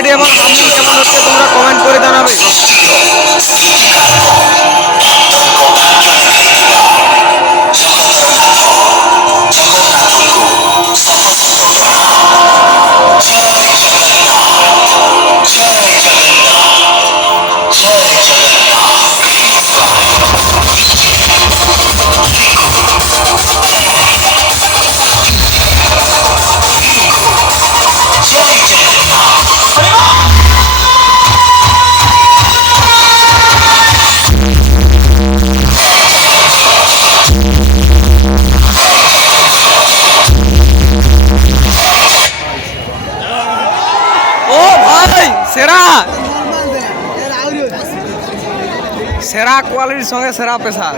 কোয়ালিটি এবং হামলিং কেমন হচ্ছে তোমরা কমেন্ট করে জানাবে। ও ভাই সেরা সেরা কোয়ালিটির সঙ্গে সেরা পেশা।